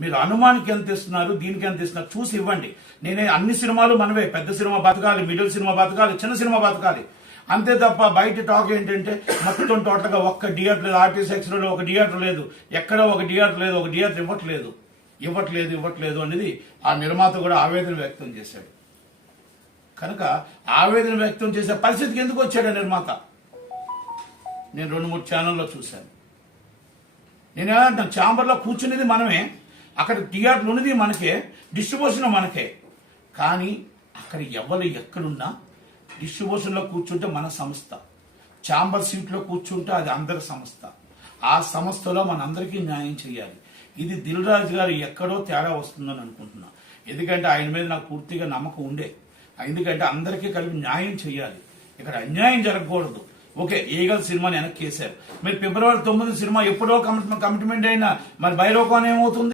మీరు అనుమానికి ఎంత ఇస్తున్నారు, దీనికి ఎంత ఇస్తున్నారు చూసి ఇవ్వండి. నేనే అన్ని సినిమాలు మనవే, పెద్ద సినిమా బతకాలి, మిడిల్ సినిమా బతకాలి, చిన్న సినిమా బతకాలి, అంతే తప్ప బయట టాక్ ఏంటంటే మొత్తం టోటల్ గా ఒక్క థియేటర్ లేదు, ఆర్టీసీ ఎక్స్ప్రెస్ ఒక థియేటర్ లేదు, ఎక్కడ ఒక థియేటర్ లేదు, ఒక థియేటర్ ఇవ్వట్లేదు అనేది ఆ నిర్మాత కూడా ఆవేదన వ్యక్తం చేశాడు. కనుక ఆవేదన వ్యక్తం చేసే పరిస్థితికి ఎందుకు వచ్చాడు నిర్మాత? నేను 2-3 ఛానల్లో చూశాను. నేనేమంటున్నాను, ఛాంబర్లో కూర్చునేది మనమే, అక్కడ థియేటర్ ఉన్నది మనకే, డిస్ట్రిబ్యూషన్ మనకే. కానీ అక్కడ ఎవరు ఎక్కడున్నా డిస్ట్రిబ్యూషన్లో కూర్చుంటే మన సంస్థ, ఛాంబర్ సీట్లో కూర్చుంటే అది అందరి సంస్థ. ఆ సంస్థలో మనందరికీ న్యాయం చేయాలి. ఇది దిల్ రాజు గారు ఎక్కడో తేడా వస్తుందని అనుకుంటున్నా. ఎందుకంటే ఆయన మీద నాకు పూర్తిగా నమ్మకం ఉండే. ఎందుకంటే అందరికీ కలిపి న్యాయం చేయాలి, ఇక్కడ అన్యాయం జరగకూడదు. ఓకే, ఈగల్ సినిమాని వెనక్కి వేశారు. మీరు ఫిబ్రవరి 9 సినిమా ఎప్పుడో కమిట్మెంట్ అయినా మరి బైరోకాన్ ఏమవుతుంది?